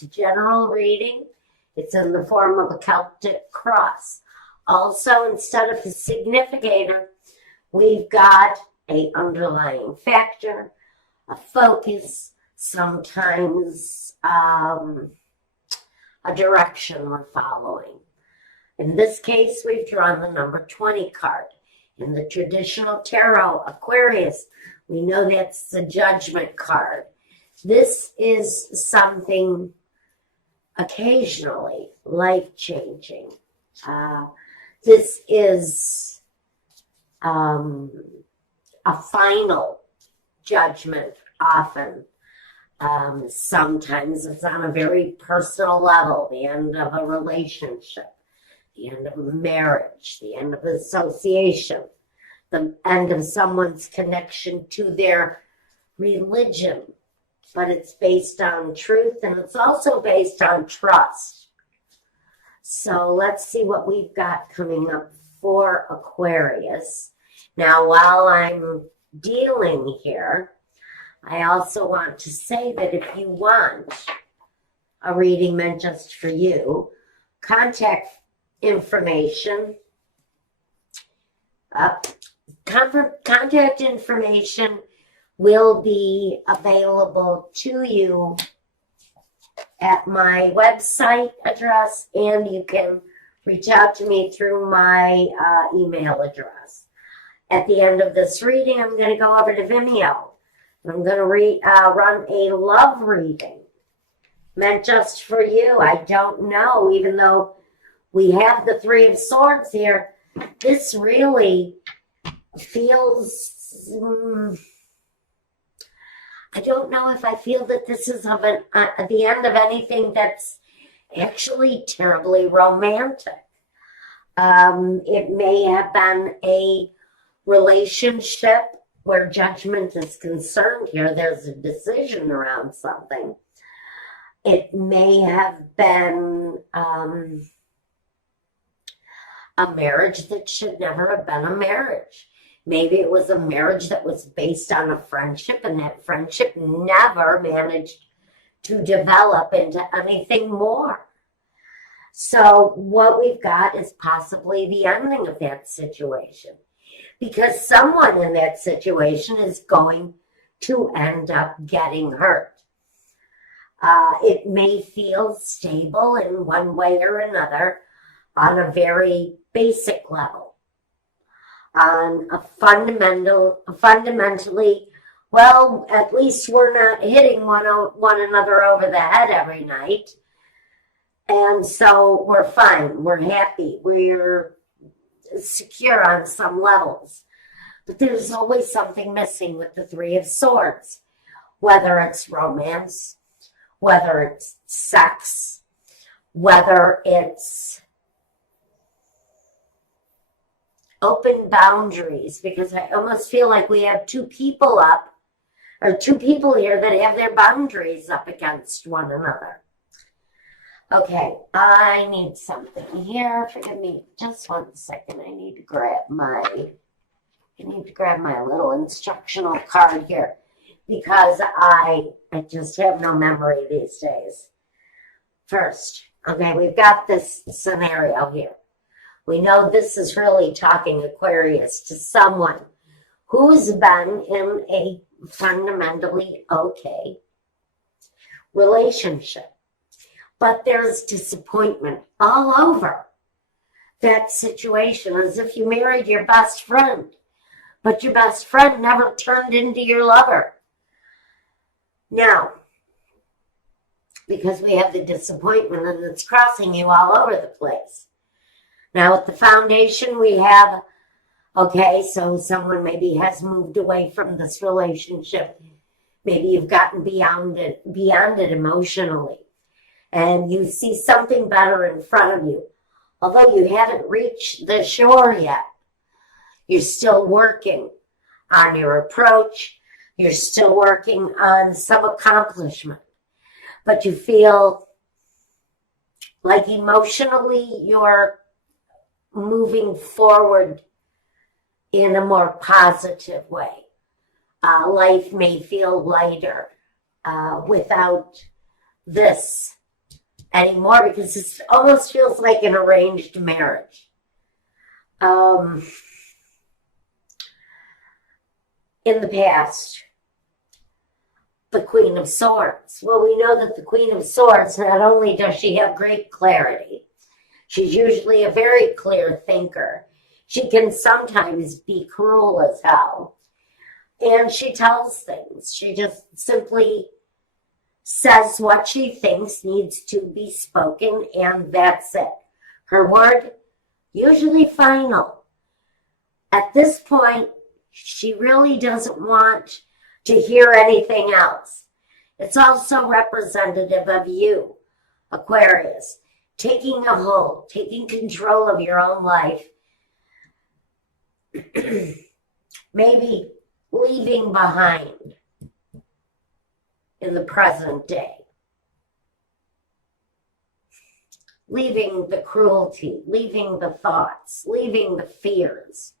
It's a general reading. It's in the form of a Celtic cross. Also, instead of a significator, we've got an underlying factor, a focus, sometimes a direction we're following. In this case, we've drawn the number 20 card. In the traditional tarot, Aquarius, we know that's the judgment card. This is something occasionally life-changing. This is a final judgment often. Sometimes it's on a very personal level, the end of a relationship, the end of a marriage, the end of an association, the end of someone's connection to their religion. But it's based on truth, and it's also based on trust. So let's see what we've got coming up for Aquarius. Now, while I'm dealing here, I also want to say that if you want a reading meant just for you, contact information will be available to you at my website address, and you can reach out to me through my email address. At the end of this reading, I'm going to go over to Vimeo. I'm going to run a love reading meant just for you. I don't know, even though we have the Three of Swords here, this really feels... I don't know if I feel that this is at the end of anything that's actually terribly romantic. It may have been a relationship where judgment is concerned here. There's a decision around something. It may have been a marriage that should never have been a marriage. Maybe it was a marriage that was based on a friendship, and that friendship never managed to develop into anything more. So what we've got is possibly the ending of that situation, because someone in that situation is going to end up getting hurt. It may feel stable in one way or another on a very basic level. On a fundamentally, well, at least we're not hitting one another over the head every night. And so we're fine. We're happy. We're secure on some levels. But there's always something missing with the Three of Swords, whether it's romance, whether it's sex, whether it's open boundaries, because I almost feel like we have two people here that have their boundaries up against one another. Okay, I need something here. Forgive me just 1 second. I need to grab my little instructional card here, because I just have no memory these days. First, okay, we've got this scenario here. We know this is really talking Aquarius to someone who's been in a fundamentally okay relationship. But there's disappointment all over that situation, as if you married your best friend, but your best friend never turned into your lover. Now, because we have the disappointment and it's crossing you all over the place. Now, at the foundation, we have, okay, so someone maybe has moved away from this relationship. Maybe you've gotten beyond it emotionally, and you see something better in front of you. Although you haven't reached the shore yet, you're still working on your approach. You're still working on some accomplishment, but you feel like emotionally you're moving forward in a more positive way. Life may feel lighter without this anymore because it almost feels like an arranged marriage. In the past, the Queen of Swords. Well, we know that the Queen of Swords, not only does she have great clarity, she's usually a very clear thinker. She can sometimes be cruel as hell. And she tells things. She just simply says what she thinks needs to be spoken, and that's it. Her word, usually final. At this point, she really doesn't want to hear anything else. It's also representative of you, Aquarius, taking a hold, taking control of your own life, maybe leaving behind in the present day, leaving the cruelty, leaving the thoughts, leaving the fears.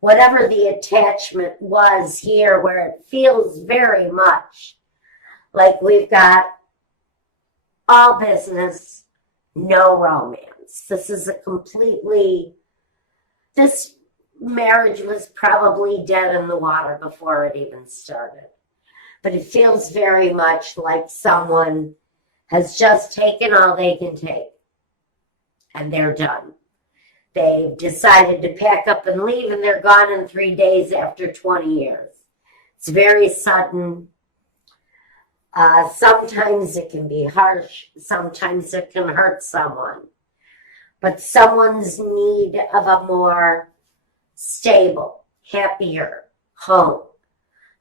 Whatever the attachment was here, where it feels very much like we've got all business, no romance. This marriage was probably dead in the water before it even started. But it feels very much like someone has just taken all they can take and they're done. They've decided to pack up and leave, and they're gone in 3 days after 20 years. It's very sudden. Sometimes it can be harsh. Sometimes it can hurt someone. But someone's need of a more stable, happier home,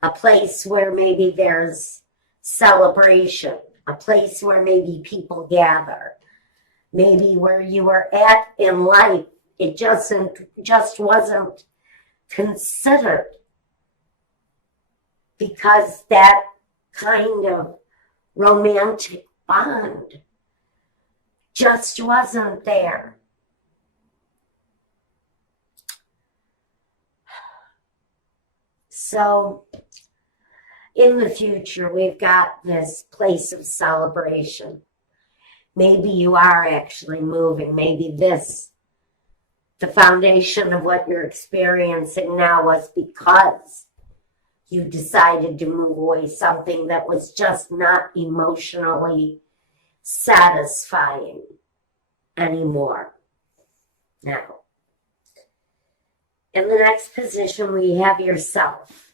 a place where maybe there's celebration, a place where maybe people gather, maybe where you were at in life, it just wasn't considered because that kind of romantic bond just wasn't there. So in the future, we've got this place of celebration. Maybe you are actually moving. Maybe the foundation of what you're experiencing now was because you decided to move away something that was just not emotionally satisfying anymore. Now, in the next position, we have yourself,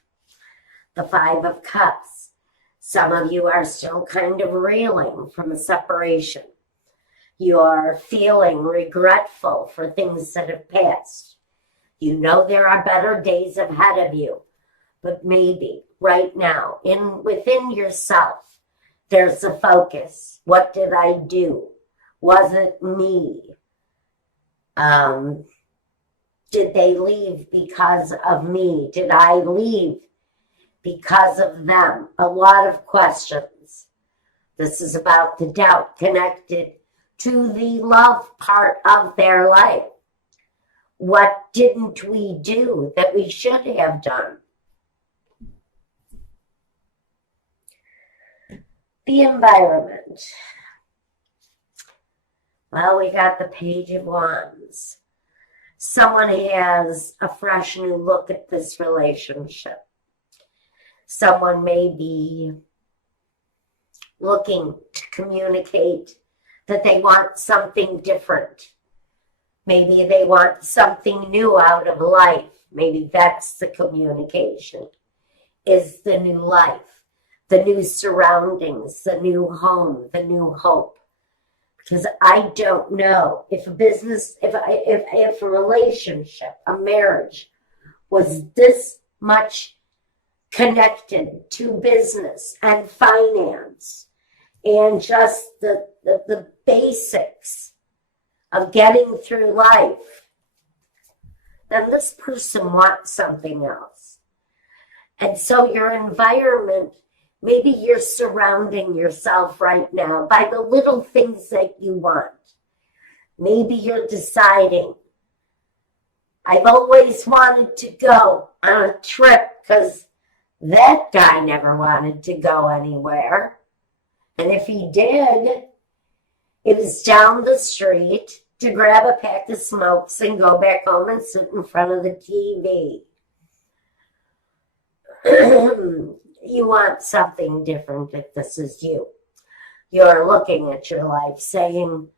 the Five of Cups. Some of you are still kind of reeling from a separation. You're feeling regretful for things that have passed. You know there are better days ahead of you, but maybe right now, within yourself, there's a focus. What did I do? Was it me? Did they leave because of me? Did I leave because of them? A lot of questions. This is about the doubt connected to the love part of their life. What didn't we do that we should have done? The environment. Well, we got the Page of Wands. Someone has a fresh new look at this relationship. Someone may be looking to communicate that they want something different. Maybe they want something new out of life. Maybe that's the communication, is the new life, the new surroundings, the new home, the new hope. Because I don't know if a business, if a relationship, a marriage was this much connected to business and finance and just the basics of getting through life, then this person wants something else. And so your environment, maybe you're surrounding yourself right now by the little things that you want. Maybe you're deciding, I've always wanted to go on a trip because that guy never wanted to go anywhere. And if he did, It was down the street to grab a pack of smokes and go back home and sit in front of the TV. You want something different if this is you. You're looking at your life saying,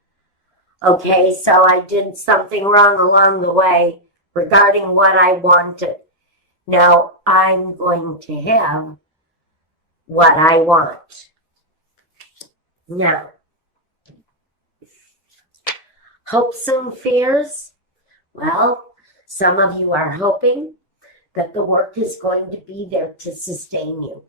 okay, so I did something wrong along the way regarding what I wanted. Now I'm going to have what I want. Now, hopes and fears. Well, some of you are hoping that the work is going to be there to sustain you.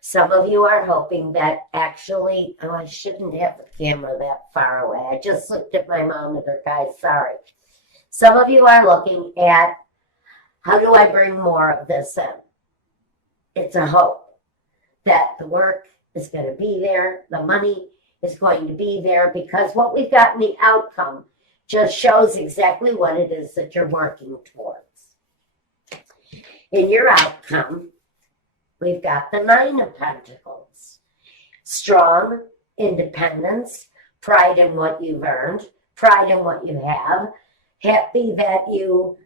Some of you are hoping that actually, I shouldn't have the camera that far away. I just looked at my monitor, guys, sorry. Some of you are looking at, how do I bring more of this in? It's a hope that the work is going to be there, the money is going to be there, because what we've got in the outcome just shows exactly what it is that you're working towards. In your outcome, we've got the Nine of Pentacles. Strong independence, pride in what you've earned, pride in what you have, happy that you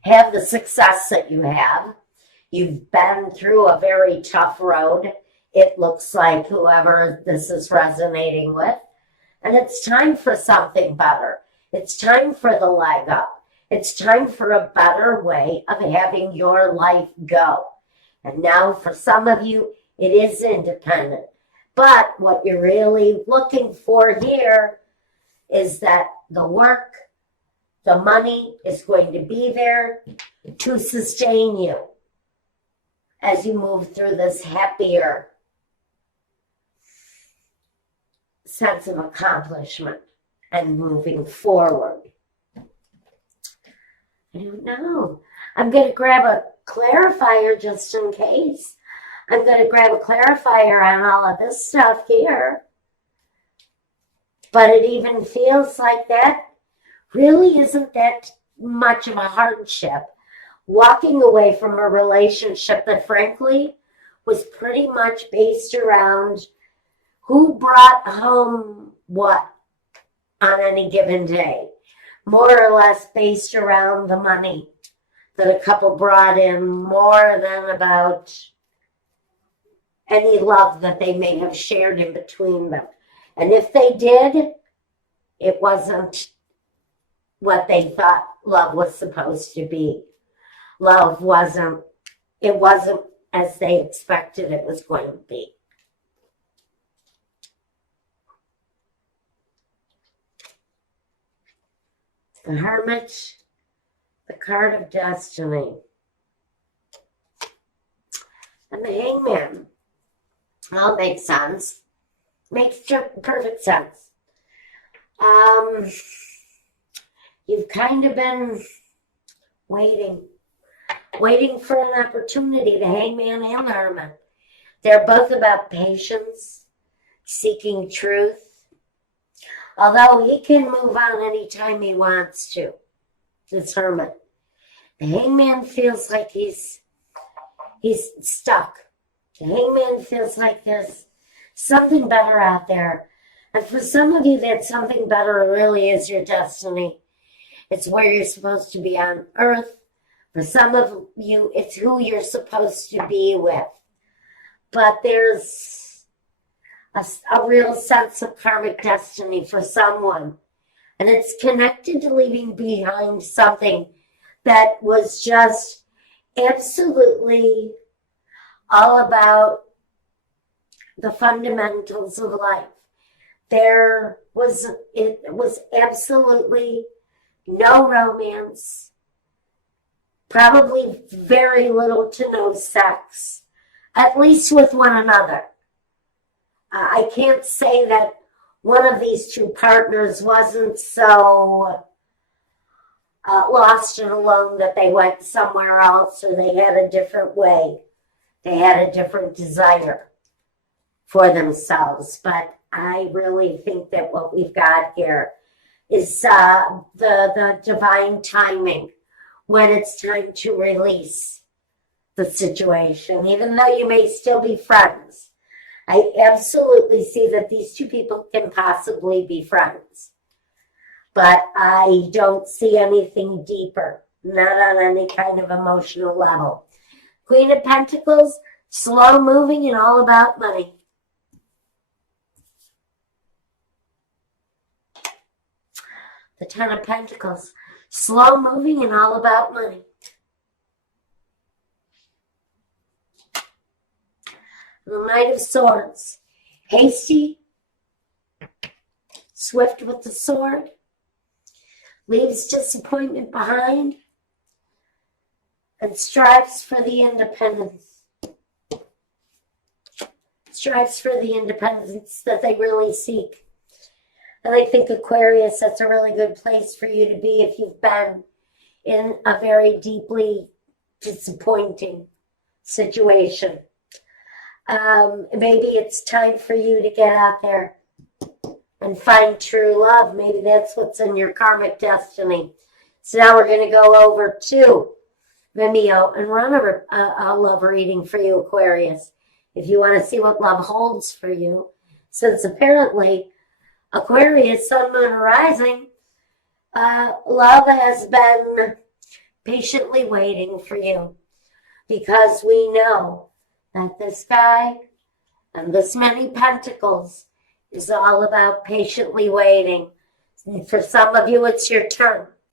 have the success that you have. You've been through a very tough road. It looks like whoever this is resonating with. And it's time for something better. It's time for the leg up. It's time for a better way of having your life go. And now for some of you, it is independent. But what you're really looking for here is that the work, the money is going to be there to sustain you as you move through this happier sense of accomplishment and moving forward. I don't know. I'm going to grab a clarifier just in case. I'm going to grab a clarifier on all of this stuff here. But it even feels like that really isn't that much of a hardship. Walking away from a relationship that frankly was pretty much based around who brought home what on any given day. More or less based around the money that a couple brought in, more than about any love that they may have shared in between them. And if they did, it wasn't what they thought love was supposed to be. Love wasn't as they expected it was going to be. The Hermit, the card of destiny, and the Hangman. Well, it makes sense. Makes perfect sense. You've kind of been waiting for an opportunity, the Hangman and the Hermit. They're both about patience, seeking truth. Although he can move on anytime he wants to, this Hermit. The Hangman feels like he's stuck. The Hangman feels like there's something better out there. And for some of you, that something better really is your destiny. It's where you're supposed to be on earth. For some of you, it's who you're supposed to be with. But there's a real sense of karmic destiny for someone. And it's connected to leaving behind something that was just absolutely all about the fundamentals of life. It was absolutely no romance, probably very little to no sex, at least with one another. I can't say that one of these two partners wasn't so lost and alone that they went somewhere else, or they had a different way. They had a different desire for themselves. But I really think that what we've got here is the divine timing when it's time to release the situation, even though you may still be friends. I absolutely see that these two people can possibly be friends. But I don't see anything deeper, not on any kind of emotional level. Queen of Pentacles, slow moving and all about money. The Ten of Pentacles, slow moving and all about money. The Knight of Swords, hasty, swift with the sword, leaves disappointment behind, and strives for the independence. Strives for the independence that they really seek. And I think, Aquarius, that's a really good place for you to be if you've been in a very deeply disappointing situation. Maybe it's time for you to get out there and find true love. Maybe that's what's in your karmic destiny. So now we're going to go over to Vimeo and run a love reading for you, Aquarius, if you want to see what love holds for you. Since apparently, Aquarius, Sun, Moon, Rising, love has been patiently waiting for you, because we know that this guy and this many pentacles is all about patiently waiting. And for some of you, it's your turn.